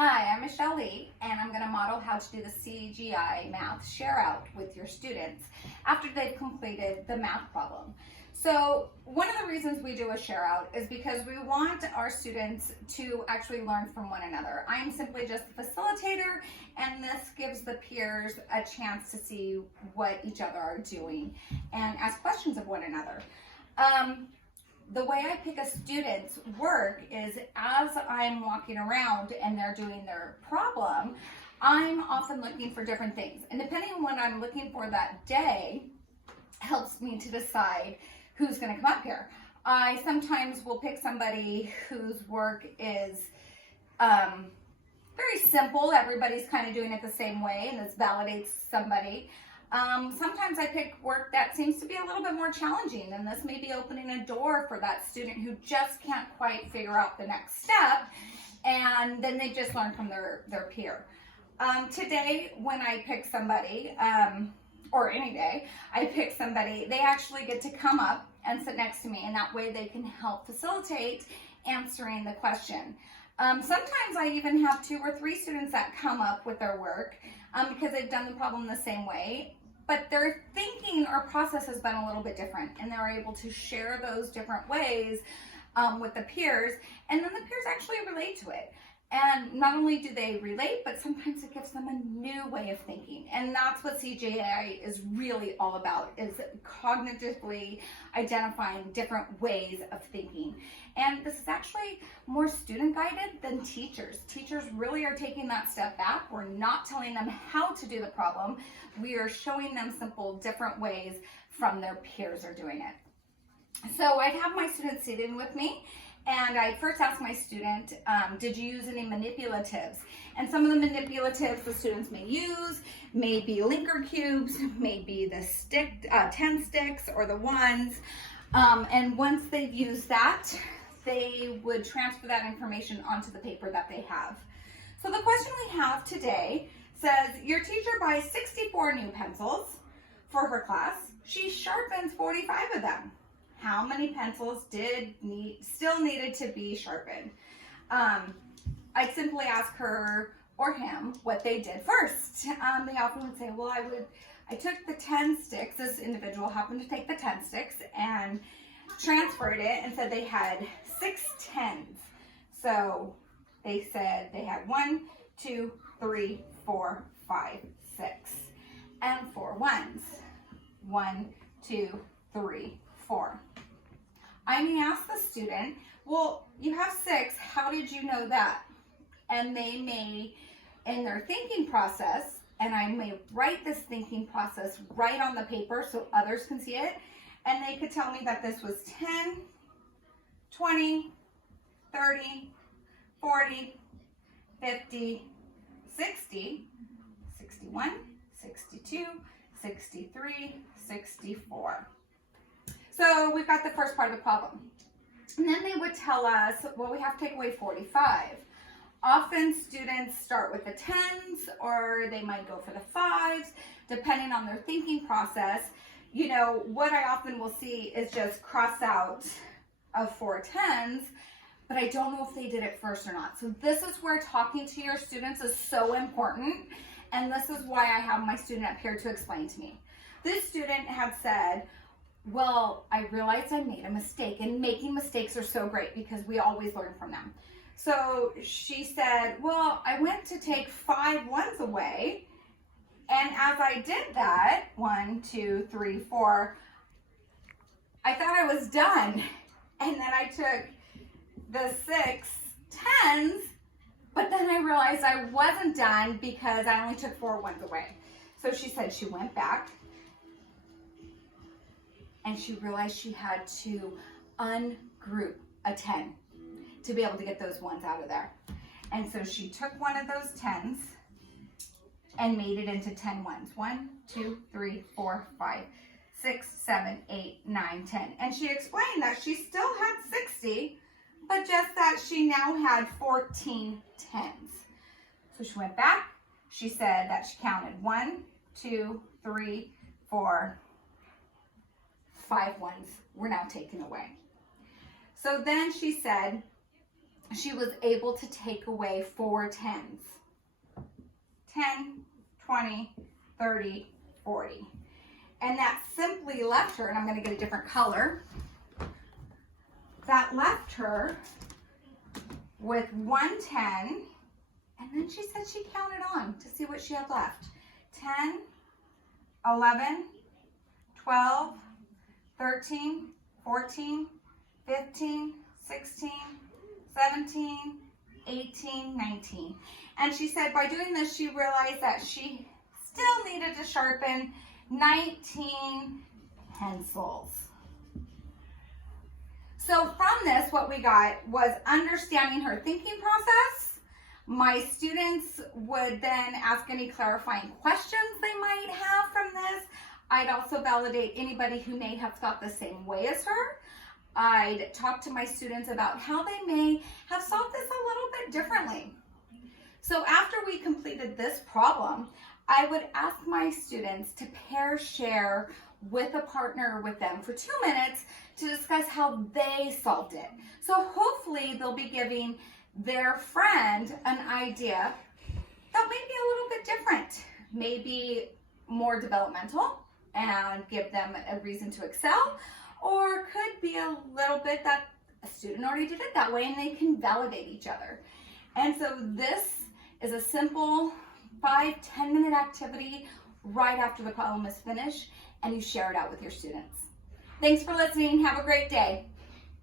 Hi, I'm Michelle Lee, and I'm going to model how to do the CGI Math Share Out with your students after they've completed the math problem. So one of the reasons we do a share out is because we want our students to actually learn from one another. I am simply just a facilitator, and this gives the peers a chance to see what each other are doing and ask questions of one another. The way I pick a student's work is as I'm walking around and they're doing their problem, I'm often looking for different things. And depending on what I'm looking for that day, helps me to decide who's going to come up here. I sometimes will pick somebody whose work is very simple. Everybody's kind of doing it the same way, and this validates somebody. Sometimes I pick work that seems to be a little bit more challenging, and this may be opening a door for that student who just can't quite figure out the next step, and then they just learn from their peer. Today, when I pick somebody, or any day, I pick somebody, they actually get to come up and sit next to me, and that way they can help facilitate answering the question. Sometimes I even have 2 or 3 students that come up with their work because they've done the problem the same way, but their thinking or process has been a little bit different, and they're able to share those different ways with the peers, and then the peers actually relate to it. And not only do they relate, but sometimes it gives them a new way of thinking. And that's what CGI is really all about, is cognitively identifying different ways of thinking. And this is actually more student guided than teachers. Teachers really are taking that step back. We're not telling them how to do the problem. We are showing them simple, different ways from their peers are doing it. So I'd have my students sit in with me, and I first asked my student, did you use any manipulatives? And some of the manipulatives the students may use may be linker cubes, maybe the 10 sticks or the ones. And once they've used that, they would transfer that information onto the paper that they have. So the question we have today says, your teacher buys 64 new pencils for her class. She sharpens 45 of them. How many pencils still needed to be sharpened? I'd simply ask her or him what they did first. They often would say, well, I took the 10 sticks. This individual happened to take the 10 sticks and transferred it and said they had 6 tens. So they said they had 1, 2, 3, 4, 5, 6, and 4 ones. 1, 2, 3, 4. I may ask the student, well, you have 6, how did you know that? And they may, in their thinking process, and I may write this thinking process right on the paper so others can see it, and they could tell me that this was 10, 20, 30, 40, 50, 60, 61, 62, 63, 64. So we've got the first part of the problem. And then they would tell us, well, we have to take away 45. Often students start with the 10s, or they might go for the 5s, depending on their thinking process. You know, what I often will see is just cross out of 4 10s, but I don't know if they did it first or not. So this is where talking to your students is so important, and this is why I have my student up here to explain to me. This student had said, well, I realized I made a mistake, and making mistakes are so great because we always learn from them. So she said, well, I went to take 5 ones away, and as I did that, 1, 2, 3, 4, I thought I was done. And then I took the 6 10s, but then I realized I wasn't done because I only took 4 ones away. So she said she went back, and she realized she had to ungroup a 10 to be able to get those ones out of there. And so she took one of those 10s and made it into 10 ones. 1, 2, 3, 4, 5, 6, 7, 8, 9, 10. And she explained that she still had 60, but just that she now had 14 10s. So she went back. She said that she counted 1, 2, 3, 4, 5 ones were now taken away. So then she said, she was able to take away 4 tens. 10, 20, 30, 40. And that simply left her, and I'm going to get a different color, that left her with 1 10, and then she said she counted on to see what she had left. 10, 11, 12, 13, 14, 15, 16, 17, 18, 19. And she said by doing this, she realized that she still needed to sharpen 19 pencils. So from this, what we got was understanding her thinking process. My students would then ask any clarifying questions they might have from this. I'd also validate anybody who may have thought the same way as her. I'd talk to my students about how they may have solved this a little bit differently. So after we completed this problem, I would ask my students to pair share with a partner with them for 2 minutes to discuss how they solved it. So hopefully they'll be giving their friend an idea that may be a little bit different, maybe more developmental and give them a reason to excel, or could be a little bit that a student already did it that way and they can validate each other. And so this is a simple 5-10 minute activity right after the problem is finished, and you share it out with your students. Thanks for listening. Have a great day.